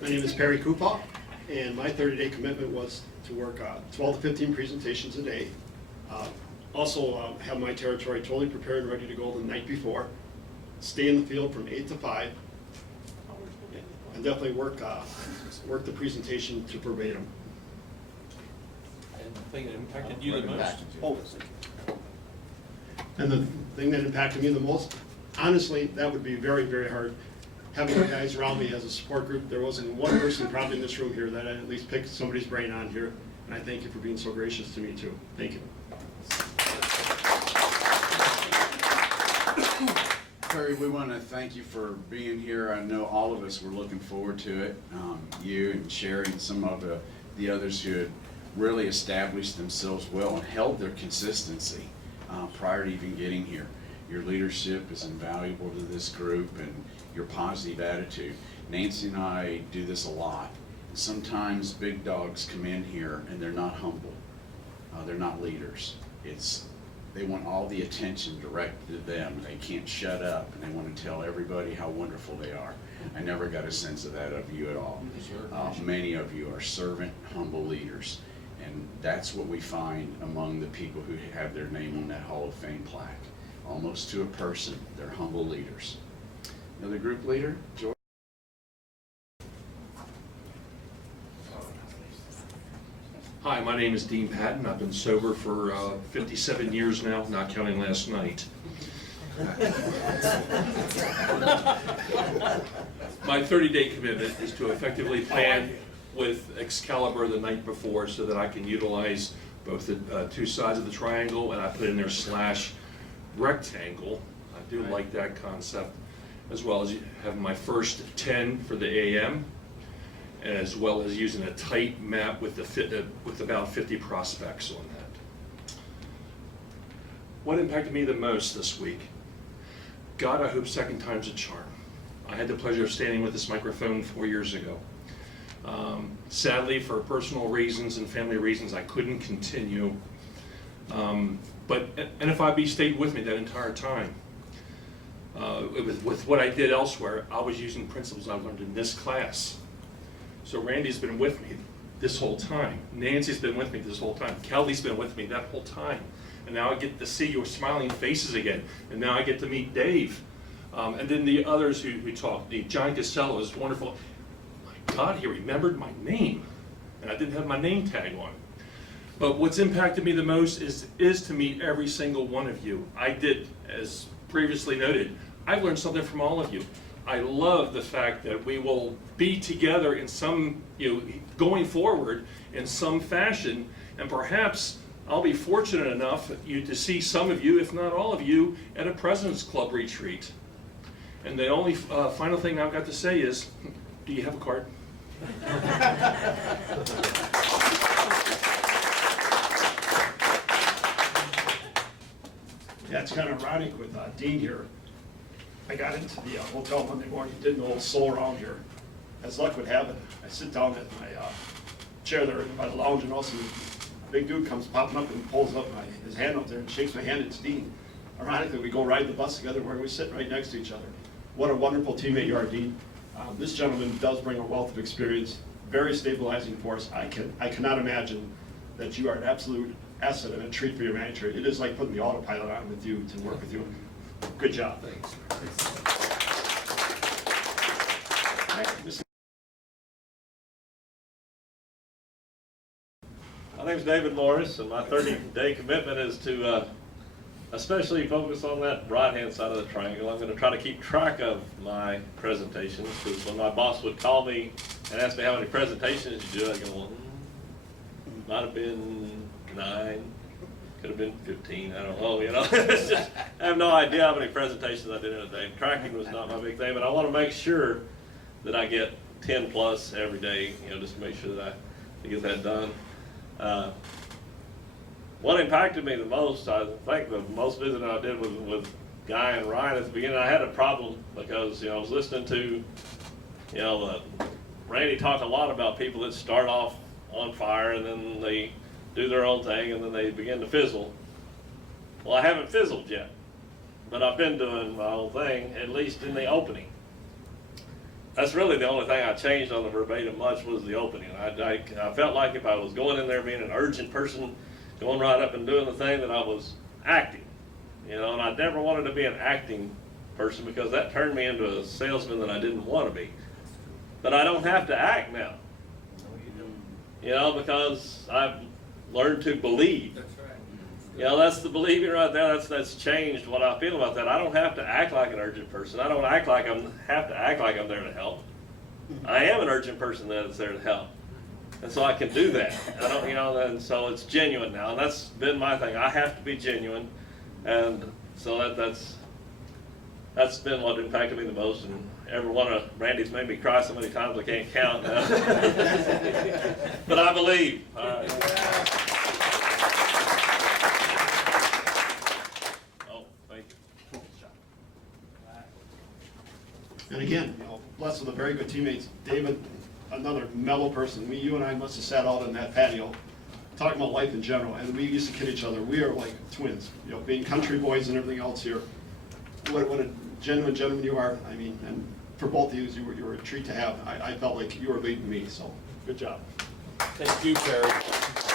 My name is Perry Kupa, and my 30-day commitment was to work 12 to 15 presentations a day. Also have my territory totally prepared and ready to go the night before. Stay in the field from 8 to 5, and definitely work the presentation to verbatim. And the thing that impacted you the most? And the thing that impacted me the most, honestly, that would be very, very hard. Having the guys around me as a support group, there wasn't one person probably in this room here that I at least picked somebody's brain on here. And I thank you for being so gracious to me too. Thank you. Perry, we want to thank you for being here. I know all of us were looking forward to it. You and Sherry and some of the others who had really established themselves well and held their consistency prior to even getting here. Your leadership is invaluable to this group and your positive attitude. Nancy and I do this a lot. Sometimes big dogs come in here and they're not humble. They're not leaders. They want all the attention directed to them. They can't shut up, and they want to tell everybody how wonderful they are. I never got a sense of that of you at all. Many of you are servant, humble leaders, and that's what we find among the people who have their name on that Hall of Fame plaque. Almost to a person, they're humble leaders. Another group leader, George? Hi, my name is Dean Patton. I've been sober for 57 years now, not counting last night. My 30-day commitment is to effectively plan with Excalibur the night before so that I can utilize both the two sides of the triangle, and I put in there / rectangle. I do like that concept, as well as having my first 10 for the AM, as well as using a tight map with about 50 prospects on that. What impacted me the most this week? God, I hope second time's a charm. I had the pleasure of standing with this microphone 4 years ago. Sadly, for personal reasons and family reasons, I couldn't continue. But NFIB stayed with me that entire time. With what I did elsewhere, I was using principles I learned in this class. So Randy's been with me this whole time. Nancy's been with me this whole time. Kelly's been with me that whole time. And now I get to see your smiling faces again. And now I get to meet Dave. And then the others who talked. John Casello is wonderful. My God, he remembered my name. And I didn't have my name tag on. But what's impacted me the most is to meet every single one of you. I did, as previously noted, I've learned something from all of you. I love the fact that we will be together in some, going forward in some fashion, and perhaps I'll be fortunate enough to see some of you, if not all of you, at a President's Club retreat. And the only final thing I've got to say is, do you have a card? Yeah, it's kind of ironic with Dean here. I got into the hotel Monday morning, did an old soul around here. As luck would have it, I sit down at my chair there by the lounge, and also a big dude comes popping up and pulls up his hand up there and shakes my hand. It's Dean. Ironically, we go ride the bus together where we sit right next to each other. What a wonderful teammate you are, Dean. This gentleman does bring a wealth of experience, very stabilizing force. I cannot imagine that you are an absolute asset and a treat for your manager. It is like putting the autopilot on with you to work with you. Good job. Thanks. My name is David Morris, and my 30-day commitment is to especially focus on that right-hand side of the triangle. I'm going to try to keep track of my presentations, because when my boss would call me and ask me how many presentations you do, I go, well, might have been 9. Could have been 15, I don't know, It's just, I have no idea how many presentations I did in a day. Tracking was not my big thing, but I want to make sure that I get 10 plus every day, just to make sure that I get that done. What impacted me the most, I think the most visit I did was with Guy and Ryan at the beginning. I had a problem because, I was listening to, Randy talked a lot about people that start off on fire and then they do their own thing and then they begin to fizzle. Well, I haven't fizzled yet, but I've been doing my own thing, at least in the opening. that's really the only thing I changed on the verbatim much was the opening. I felt like if I was going in there being an urgent person, going right up and doing the thing, that I was acting, you know, and I never wanted to be an acting person because that turned me into a salesman that I didn't want to be. But I don't have to act now, you know, because I've learned to believe. That's right. You know, that's the believing right there. That's changed what I feel about that. I don't have to act like an urgent person. I don't have to act like I'm there to help. I am an urgent person that's there to help, and so I can do that. I don't, you know, and so it's genuine now, and that's been my thing. I have to be genuine, and so that's been what impacted me the most. And every one of Randy's made me cry so many times I can't count now. But I believe. All right. And again, you know, blessed with a very good teammates. David, another mellow person. You and I must have sat out on that patio talking about life in general, and we used to kid each other. We are like twins, you know, being country boys and everything else here. What a genuine gentleman you are. I mean, and for both of you were a treat to have. I felt like you were leading me, so good job. Thank you, Perry.